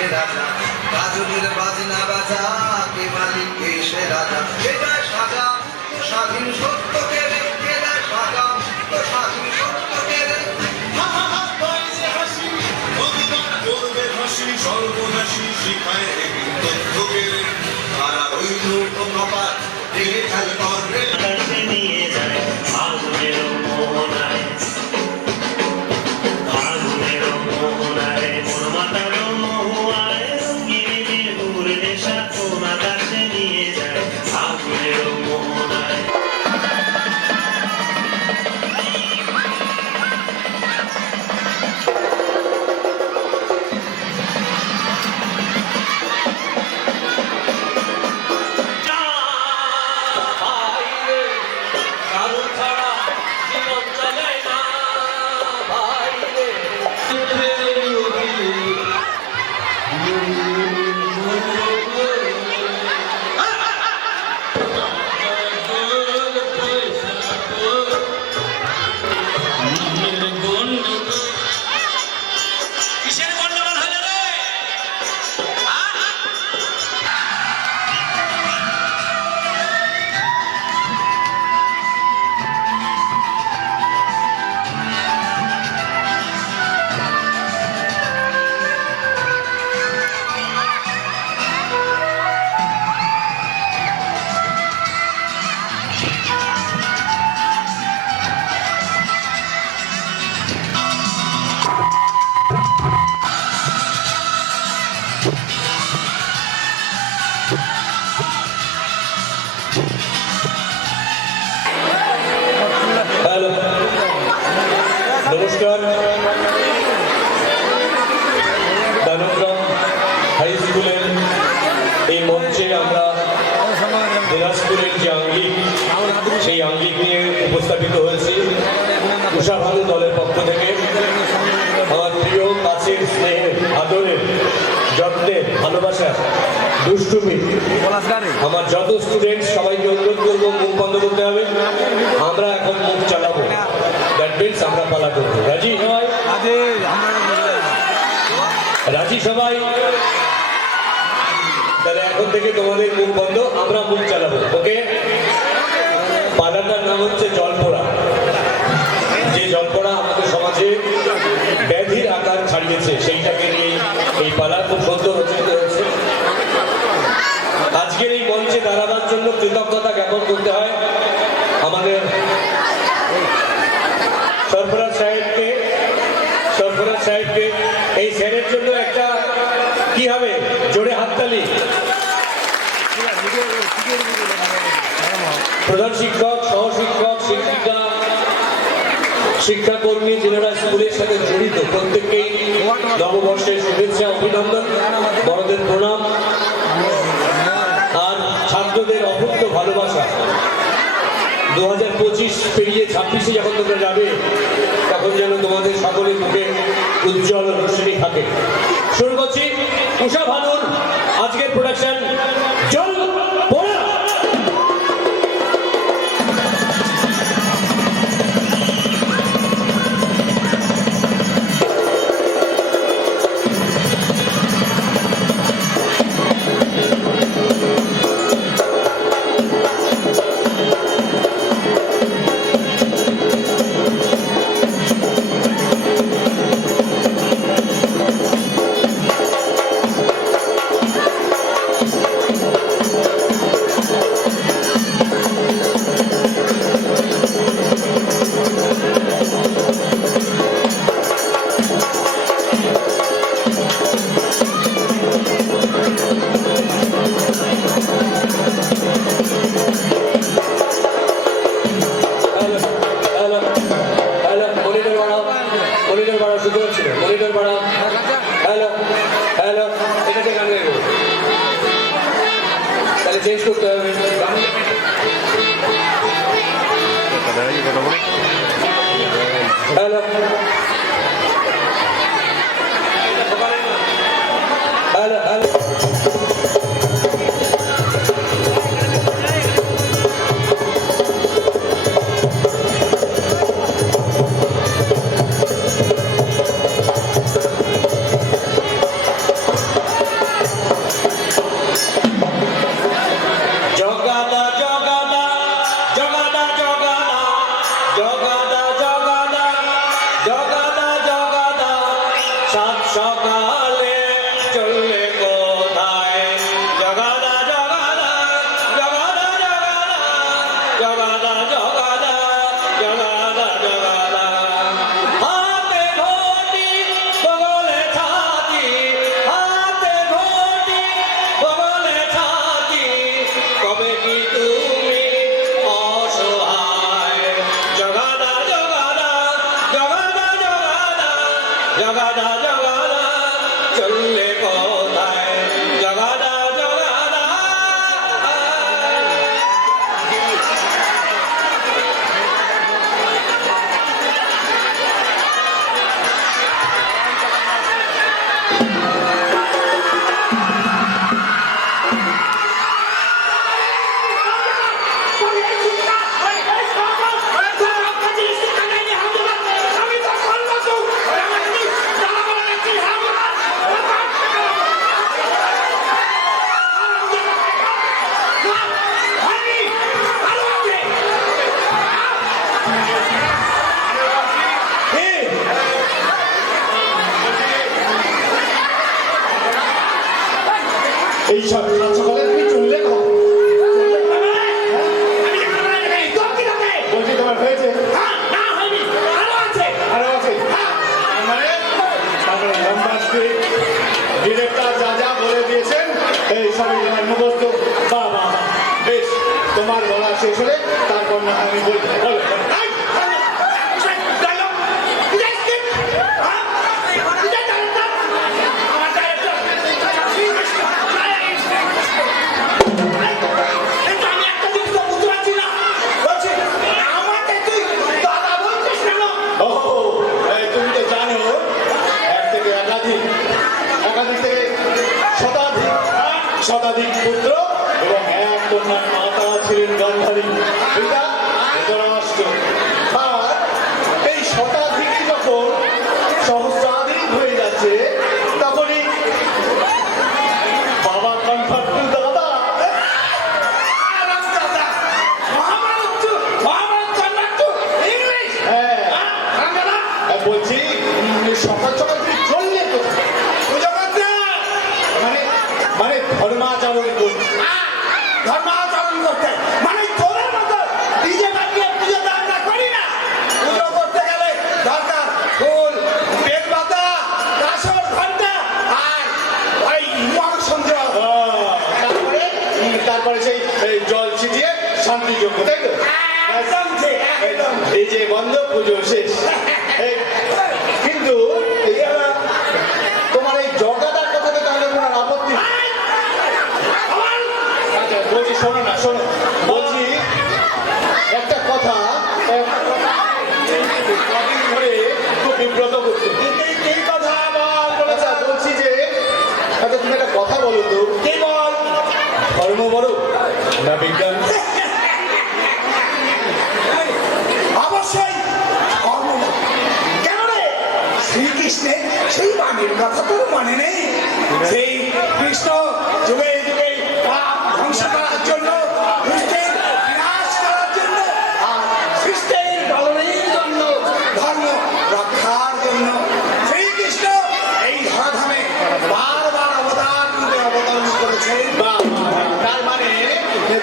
সে রাজা, গাজনের বাজনা বাজা, কে মালিক কে সে রাজা। এটা সাজা স্বাধীন সত্যকে রে, এটা সাজা স্বাধীন সত্যকে রে। সর্বনাশী শিখায় তথ্যকে রে, তারা রইল কপাট ঢেলে খেলে করবে নিয়ে যায় আগুনের মোহনায়, আগুনের মোহনায় মোর মাতার মোহায়, রঙিনী মেহুর নেশা কোন আকাশে নিয়ে যায় আগুনের মোহনায়। হ্যালো, নমস্কার। দানগ্রাম হাই স্কুলের এই মঞ্চে আমরা দিনাজপুরের যে আঙ্গিক, সেই আঙ্গিক নিয়ে উপস্থাপিত হয়েছি উষা ভানু দলের পক্ষ থেকে। আমার প্রিয়, কাছের, স্নেহের, আদরের, যত্নের, ভালোবাসার, দুষ্টুমি আমার যত স্টুডেন্ট, সবাইকে অনুরোধ করবো মুখ বন্ধ করতে হবে। আমরা এখন মুখ চালাবো, দ্যাট মিনস আমরা পালা করবো। রাজি সবাই? রাজি সবাই? তাহলে এখন থেকে তোমাদের মুখ বন্ধ, আমরা মুখ চালাবো। ওকে? পালাটার নাম হচ্ছে জলপোড়া। যে জলপোড়া আমাদের সমাজে ব্যাধির আকার ছাড়িয়েছে, সেইটাকে নিয়ে এই পালা খুব সুন্দর রচিত হয়েছে। আজকের এই মঞ্চে দাঁড়াবার জন্য কৃতজ্ঞতা জ্ঞাপন করতে হয় আমাদের সরফরাজ সাহেবকে। এই স্যারের জন্য একটা কি হবে, জোরে হাততালি। প্রধান শিক্ষক, সহশিক্ষক, শিক্ষিকা, শিক্ষাকর্মী, যারা স্কুলের সাথে জড়িত, প্রত্যেককেই নববর্ষের শুভেচ্ছা, অভিনন্দন, বড়দের প্রণাম আর ছাত্রদের অভূত ভালোবাসা। 2025 পেরিয়ে 26-এ যখন তোমরা যাবে, তখন যেন তোমাদের সকলের মুখে উজ্জ্বল রোশনী থাকে। শুরু করছি উষা ভানুর আজকের প্রোডাকশন জলপোড়া। চেঞ্জ করতে হবে। হ্যালো হ্যালো হ্যালো জগাদা জগাদা জগাদা জগাদা সাত সকালে চললে কোথায় জগাদা জগাদা জগাদা জগাদা জগাদা জগাদা জগাদা হাতে ঘটি বগলে ছাতি হাতে ঘটি বগলে ছাতি কবে কি তুমি অসহায় জগাদা জগাদা জগাদা জগাদা জগাদা জগাদা চললে কোথায় জগাদা জগাদা এই সব সকালে তুমি চললে বলছি তোমার হয়েছে আরো আছে তারপরে লম্বা স্ক্রিপ্ট ডিরেক্টর যা যা বলে দিয়েছেন এই সবই তোমার মুখস্থ বা বা বা বেশ তোমার বলা শেষ হলে তারপর না আমি বলবো বলো তুমি তো জানো এক থেকে একাধিক থেকে শতাধিক পুত্র এবং এক কন্যার মাতা ছিলেন গান্ধারী এটা ধৃতরাষ্ট্র আর এই শতাধিক যখন সহস্রাধিক হয়ে যাচ্ছে তখনই বাবা কনফার্ট দাদা বলছি সকাল সকাল তুমি চললে কোথায় মানে ধর্মাচরণ করতে ধর্মাচরণ করতে মানে তোদের মতো ডিজে বাজিয়ে পুজো আমরা করি না পুজো করতে গেলে দরকার ফুল বেলপাতা কাসর ঘন্টা আর ওই মহাসন্দ্র তারপরে সেই জল ছিটিয়ে শান্তি যোগ্য তাই তো একদম ঠিক একদম এই যে বন্ধ পুজো শেষ কিন্তু তোমার এই জগাদার কথাতে তাহলে তোমার আপত্তি আচ্ছা বলছি শোনো না শোনো বলছি একটা কথা কদিন ধরে খুব বিব্রত করছে এই কথা বল আচ্ছা বলছি যে আচ্ছা তুমি একটা কথা বলো তো কি বল ধর্ম বড় না বিজ্ঞান অবশ্যই ধর্ম কেন রে শ্রীকৃষ্ণের সেই বাণীর কথা তোর মনে নেই সেই কৃষ্ণ যুগে যুগে পাপ ধ্বংস করার জন্য দুষ্টের বিনাশ করার জন্য আর সৃষ্টির পালনের জন্য ধর্ম রক্ষার জন্য শ্রীকৃষ্ণ এই ধরাধামে বারবার অবতরণ করেছেন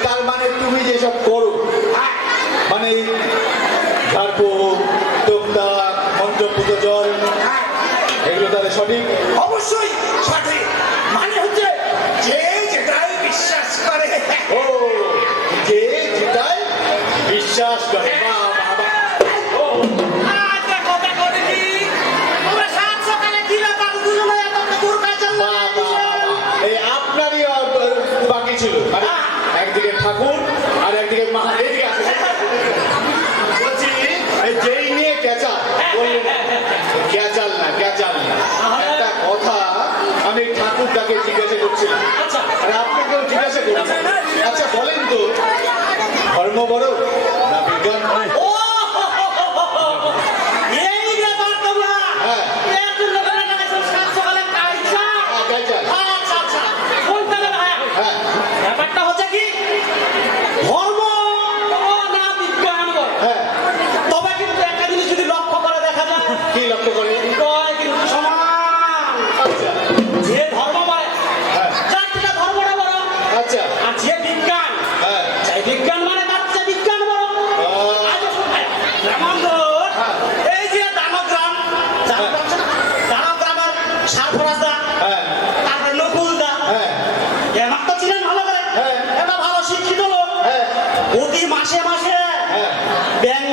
তার মানে তুমি যেসব করো মানে ঝাড়ফুঁক তোক্তা মন্ত্র পুজো জল এগুলো তাহলে সঠিক অবশ্যই সঠিক মানে হচ্ছে যে যেটাই বিশ্বাস করে ও যে যেটাই বিশ্বাস করে বাহ, বাহ, বাহ। ও, বাহ, বাহ, বাহ। এই আপনারই বাকি ছিল মানে একদিকে ঠাকুর আর একদিকে মা এদিকে আছে বলছি এই যেই নিয়ে ক্যাচাল বললেন ক্যাচাল না একটা কথা আমি ঠাকুরটাকে জিজ্ঞাসা করছিলাম আর আপনাকেও জিজ্ঞাসা করছি আচ্ছা বলেন তো ধর্ম বড় না বিজ্ঞান ও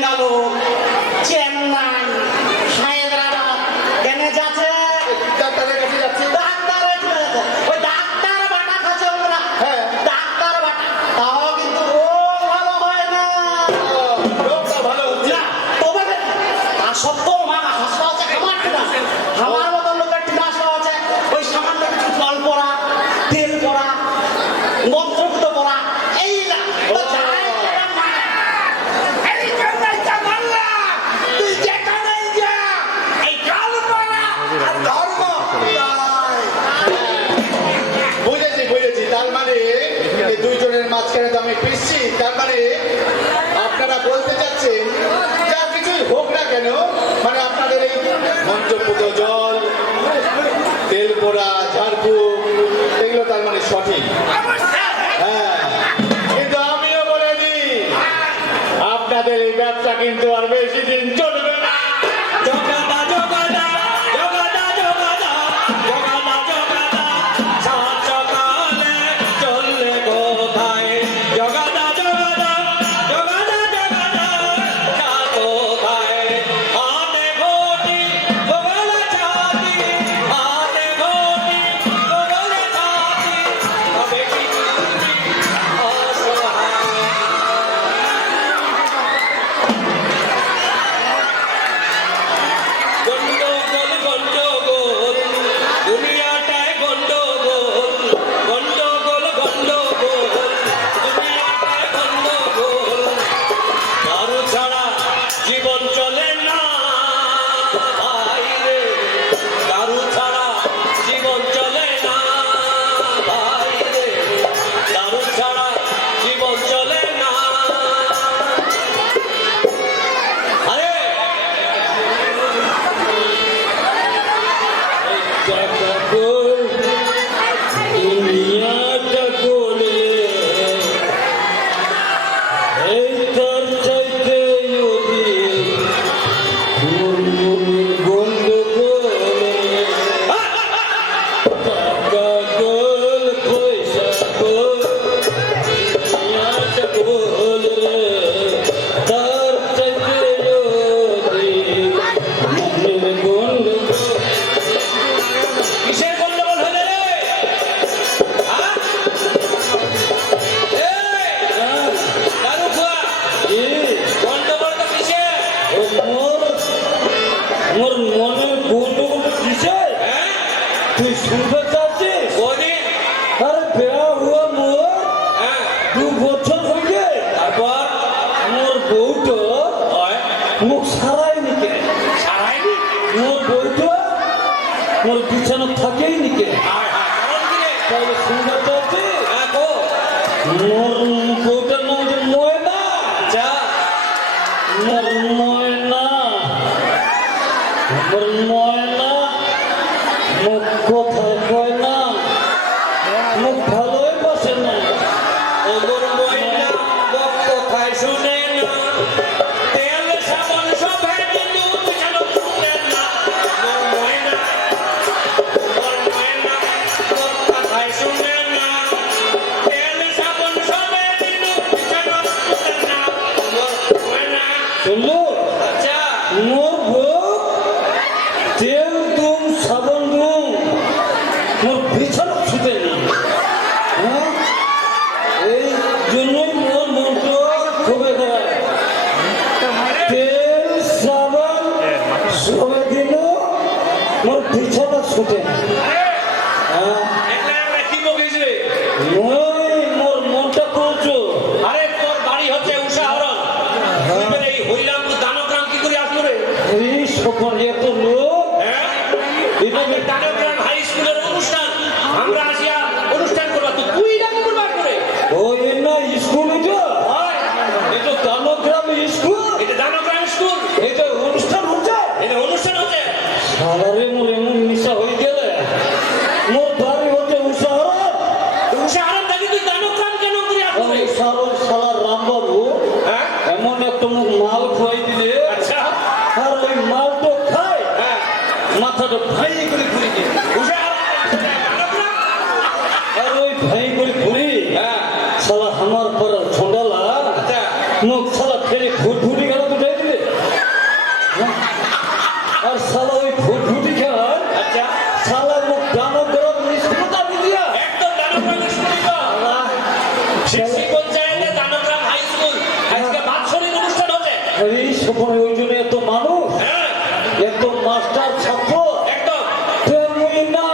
ব্যাঙ্গালোর, চেন্নাই, হায়দ্রাবাদ, কেনে যাচ্ছে? ডাক্তারের কাছে যাচ্ছি। ডাক্তারের কাছে যাচ্ছে। ওই ডাক্তার বাটা খাচ্ছে ওরা। হ্যাঁ। ডাক্তার বাটা। তাও কিন্তু রোগ ভালো হয় না। রোগটা ভালো হচ্ছে না, তবে আর সত্ত্বেও আমার হাসপাতাল আছে, আমার টিনা। আমার মতন লোকের টিনা হাসপাতাল আছে। ওই সামান্য কিছু জল পড়া, তেল পড়া, মন্ত্রপুত পড়া, এই না। তো যাই সেটা মানে। এই জন্যই তো বললাম, তুই যেখানেই যা, এই জল পড়া আর ধর্ম, তাই। বুঝেছি তার মানে এই দুইজনের মাঝখানে তো আমি পিসছি। তার মানে আপনারা বলতে চাচ্ছেন যা কিছুই হোক না কেন, মানে আপনাদের এই মন্ত্রপুত জল, তেল পোড়া, ঝাড়ফুঁক এগুলো তার মানে সঠিক। হ্যাঁ, কিন্তু আমিও বলে দিই আপনাদের এই ব্যবসা কিন্তু আর বেশি দিন চলবে না। জগাদা জগাদা জগাদা জগাদা জগাদা জগাদা সাত সকালে চললে কোথায় জগাদা জগাদা জগাদা জগাদা যা কোথায় আনে ঘটি বগলে ছাতি আনে ঘটি বগলে ছাতি তবে কি তুমি অসহায় গন্ডগোল গন্ডগোল দুনিয়াটায় গন্ডগোল গন্ডগোল গন্ডগোল দুনিয়াটায় গন্ডগোল দারু ছাড়া জীবন চলে না ভাই রে দারু ছাড়া জীবন চলে না ভাই রে দারু ছাড়া জীবন চলে না আরে দুনিয়াটা গোলে এই তোর চাইতে গন্ডগোলে টাকা গোল পয়সা গোল দুনিয়াটা গোল রে তার চাইতে গন্ডগোল কিসের গন্ডগোল হলে রে হ্যাঁ? এই, দারু খোয়া গন্ডগোলটা কিসের মোর মনের গন্ডগোল কিসে হ্যাঁ তুই শুনতে চাচ্ছিস? কোনদিন আরে বেয়া হুয়া মোর হ্যাঁ 2 বছর হয়ে তারপর মোর বউটো হয় মুখ সারাই নিকে সারাইনি মোর বউটো মোর বিছানা থাকেই নিকে আর কারণ কি রে তাহলে শুনতে চাচ্ছিস? হ্যাঁ গো মোর বউটার নাম হচ্ছে ময়না। যা মোর ময়না মোর ময়না মুখ কোথায় কয় না মুখ ভালোই বসে না ওমর ময়না বক কোথায় শুনে না তেল সাবান সবে দিলু বিছানো শুনে না ওমর ময়না বক কোথায় শুনে না তেল সাবান সবে দিলু বিছানো শুনে না ওমর ময়না শুনলো আচ্ছা মোর বউ তেল দুম সাবান দুম মোর বিছানা ছুতে না হ্যাঁ? এই জন্যই মোর মনটা খুবই খারাপ তেল সাবান সবে দিল মোর বিছানা ছুটে না হ্যাঁ? একলা একলা কি বকিস রে ওই মোর মনটা করছো আরে তোর বাড়ি হচ্ছে উষাহরণ তুই বেরে এই হরিরামপুর দানগ্রাম কি করে আসলো রে এই সফর এত লোক হ্যাঁ এটা দানগ্রাম হাই স্কুলের অনুষ্ঠান আমরা আসিয়া অনুষ্ঠান করবা তো তুই ডাকি করবা করে ওই না স্কুল এটা হয় এটা দানগ্রাম স্কুল এটা দানগ্রাম স্কুল এটা অনুষ্ঠান হচ্ছে এটা অনুষ্ঠান হচ্ছে সারারে মোর এমন নিশা হয়ে গেলে মোর বাড়ি হচ্ছে উষাহরণ উষাহরণ থাকি তুই দানগ্রাম কেন করে আসলো রে উষাহরণ সারা রামবাবু হ্যাঁ এমন একটা মুখ মাল খুয়াই দিলে আচ্ছা আর ওই মালটা খায় হ্যাঁ মাথাটা ভাই করে ঘুরে যায় উষাহরণ দানগ্রাম আর ওই ভাই করে ঘুরি হ্যাঁ সালা আমার পর ছোঁডালা আচ্ছা মুখ সালা ফেলে ঘুরে গেল তো এই সময় ওই জন্য এত মানুষ, হ্যাঁ এত মাস্টার ছাত্র, একদম তেমনি না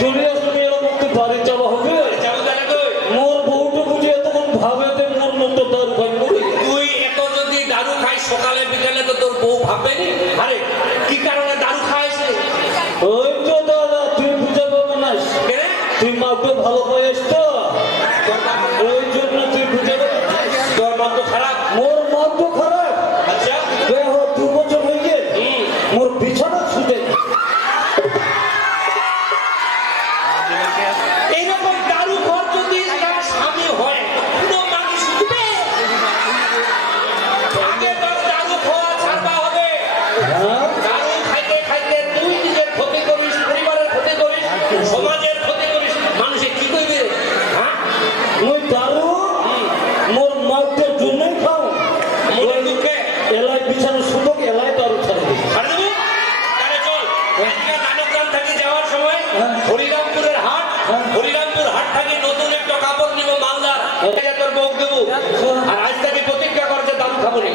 চলে আসলে এরকম তো বাড়ি যাওয়া হবে। যাবো তাহলে তুই মোর বউটা বুঝে তখন ভাবে যে মোর মতো দারু খাই করি। তুই এত যদি দারু খাই সকালে বিকালে তো তোর বউ ভাববেনি। আরে কি কারণে দারু খাইস রে? ওই তো দাদা তুই বুঝে পাবো না, কেন? তুই মাকে ভালো পাইস তো ওই জন্য তুই বুঝে পাবো না। তোর মন তো খারাপ। মোর মা তো খারাপ, আচ্ছা দেহ 2 বছর হয়ে গেছে মোর বিছানা ছুটে। এইরকম দারু ঘর যদি তার স্বামী হয় পুরো মানুষ শুনবে। আগে তোর দারু খাওয়া ছাড়বা হবে। হ্যাঁ দারু খাইতে খাইতে তুই নিজের ক্ষতি করিস, পরিবারের ক্ষতি করিস, সমাজের ক্ষতি করিস, মানুষে কি করবে? হ্যাঁ মুই দারু মোর মাকে জন্যই খাও। মনের দুঃখে এলাই বিছানা শুধু এলাই দারু ছাড়বে। আর দেবো তাহলে চল আজকে নানগ্রাম থেকে যাওয়ার সময় হরিরামপুরের হাট, হরিরামপুর হাট থেকে নতুন একটা কাপড় নিব মালদার, এটা তোর বউ দেবো। আর আজ থেকে প্রতিজ্ঞা কর যে দারু খাবো না।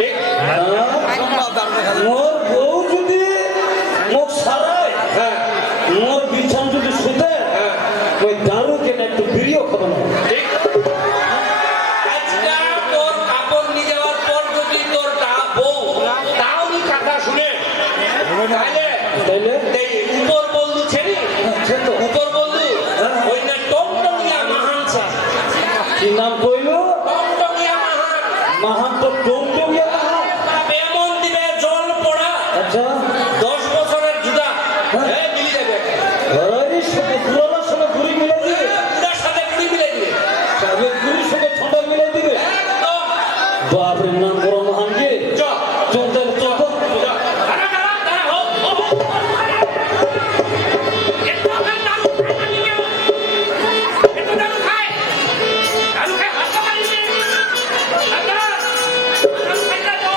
ঠিক? মোর বউ যদি মুখ সারায়, হ্যাঁ মোর বিছান যদি শুতে, হ্যাঁ ওই দারু কেন একটু বিড়িও খাবো না। ঠিক। আজকে তোর কাপড় নিয়ে যাওয়ার পর যদি তোর বউ তাও নি কথা শুনে তাহলে তাইলে উপর বললু ছেড়ে সে তো উপর বললু ওই না টমটমিয়া মাহান চা কি নাম কইলো? টমটমিয়া মাহান মাহান তো টমটমিয়া মাহান। এমন দিবে জল পড়া আচ্ছা 10 বছরের জুদা হ্যাঁ মিলি যাবে। আরে সবে পুরোনোর সঙ্গে ঘুরি মিলে দিবে, জুদার সাথে পুরি মিলে দিবে সবে ঘুরির সঙ্গে ঠান্ডা মিলে দিবে। একদম। বাপরে নাম বড় মহান কে চ চলতে চলতে দাঁড়া দাঁড়া দাঁড়া হো হো হো। একটু আপনার দারু খায় না নিয়ে একটু দারু খায় হাত মারিস দাদা দারু খাই না তো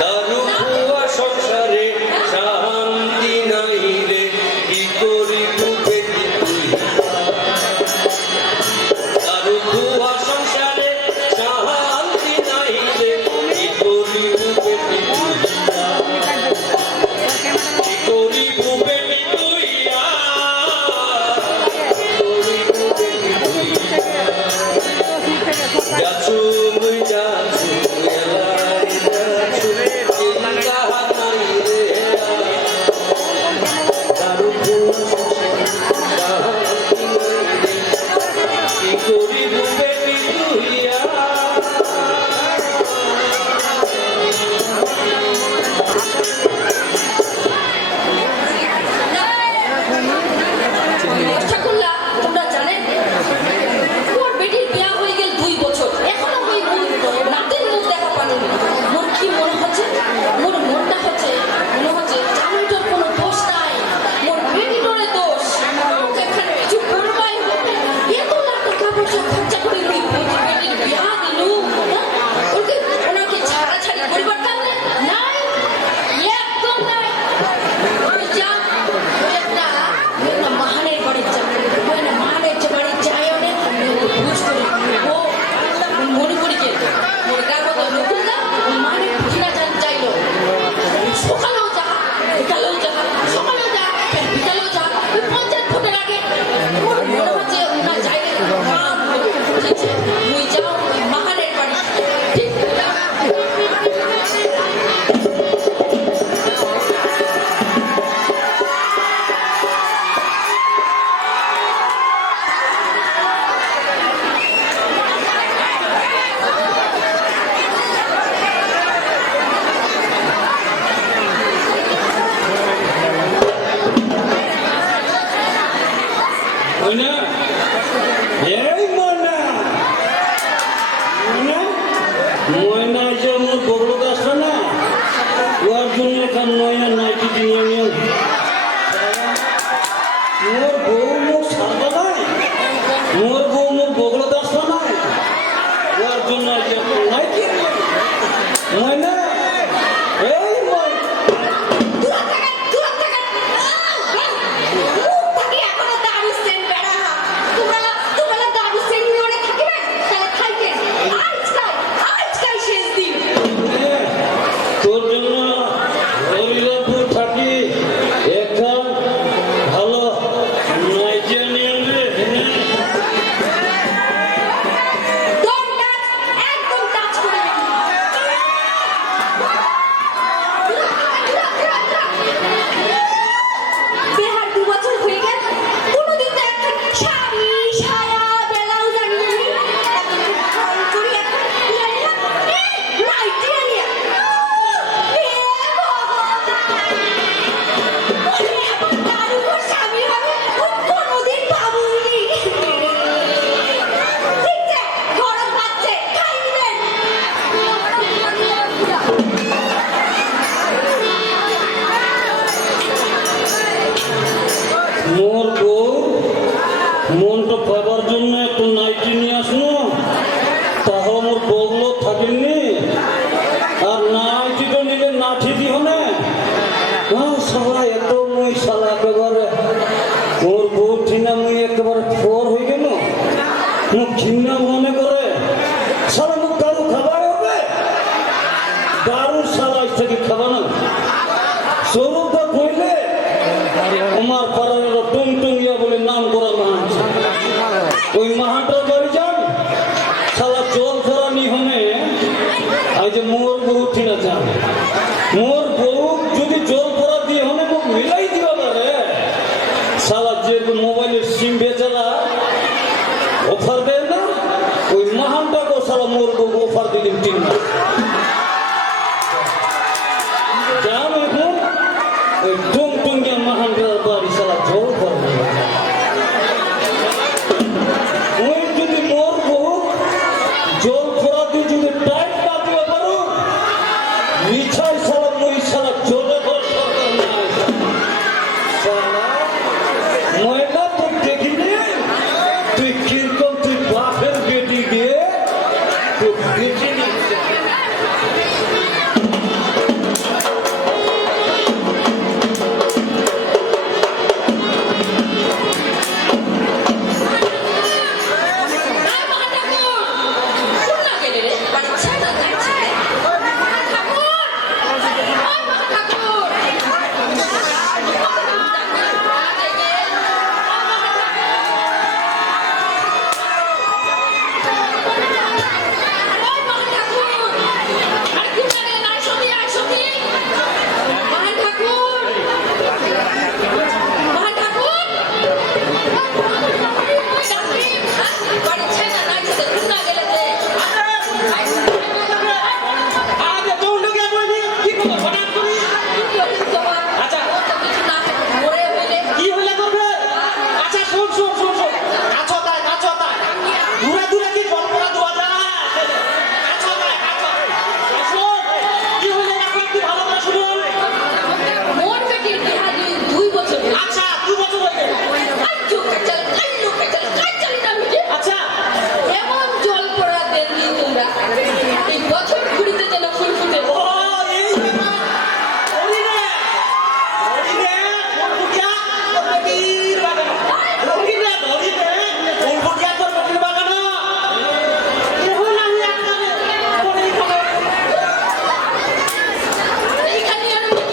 দারুকুয়া সংসারে শান্তি নাই রে, কি করি বুকে তুই? দারুকুয়া সংসারে শান্তি নাই রে, কি করি বুকে তুই? কি করি বুকে তুই? যাচু মুই যাচু এলাই যাচু চিন্তা নাই রে দারুকুয়া শান্তি নাই রে, কি করি বুকে তুইয়া? ঠাকুরলা, তোমরা জানেন ওর বেটির বিয়া হয়ে গেল 2 বছর, এখনো ওই নাতির মুখ দেখা পানি। মোর কি মনে হচ্ছে, মোর মনটা হচ্ছে মনে হচ্ছে জামাইটার কোনো দোষ নাই, মোর বেটিটারে দোষ। ওকে এখানে কিছু করবাই হবে। এত লাখ টাকা পয়সা খরচা করে ওই বেটির বিয়া দিলু, ওকে ওনাকে ছাড়াছাড়ি করিবার কারণে নাই, একদম নাই। যা একটা মাহানের বাড়ির যা মাহানের যে বাড়ির যায় অনেক বুঝ করি ও মনে করি যে মোর গ্রামত নতুন না মাহানের কিনা যান চাইলো, সকালেও যা বিকালেও যা, সকালেও যা বিকালেও যা, ওই 50 ফুটের আগে মোর মনে হচ্ছে না যাই ঠিক আছে তুই যাও ওই মাহানের বাড়ি ঠিক ময়না, এই ময়না, ময়না, ময়না যে মোর বড় গাছটা না, ওর জন্য এখন নয়া নাইটি কিনে নিও। মোর বউ মুখ সারবা নাই, মোর বউ মুখ বগল গাছটা নাই, ওর জন্য যে নাইটি ময়না, এই ময়না। তোর জন্য হরিরামপুর থাকি একটা ভালো নাইটিয়া নিয়ে আনবে। মোর বউ মনটা পাবার জন্য একটু নাইটি নিয়ে আসলো, তাহলে মোর বউগুলো থাকেননি। আর নাইটিটা নিলে নাঠি দিও না, সবাই এত মুই সালা একেবারে মোর বউ ঠিনা মুই একেবারে ফোর হয়ে গেল, মুখ ঘৃণা মনে করে সারা মুখ কারু খাবার হবে, দারুণ সালা থেকে খাবা না। স্বরূপটা কইলে আমার পাড়ার টুংটুঙ্গিয়া বলে নাম করা মাহান, ওই মাহানটার বাড়ি যান, সালা জল ফেরা নিহনে আজ মোর বউ ঠিনা যান। ওই টুংটুঙ্গিয়া মাহানকার বাড়ি সারা জল করবে ওই যদি মরবো জল খরা দিয়ে যদি টাইট না দিতে পারো মিছাই সারা মই সারা জলে ঘর সরকার নাই সারা ময়না তো দেখিনি তুই কিরকম তুই বাপের বেটি গিয়ে তুই বেঁচে নিচ্ছে আগে তো লোকে বলি কি কথা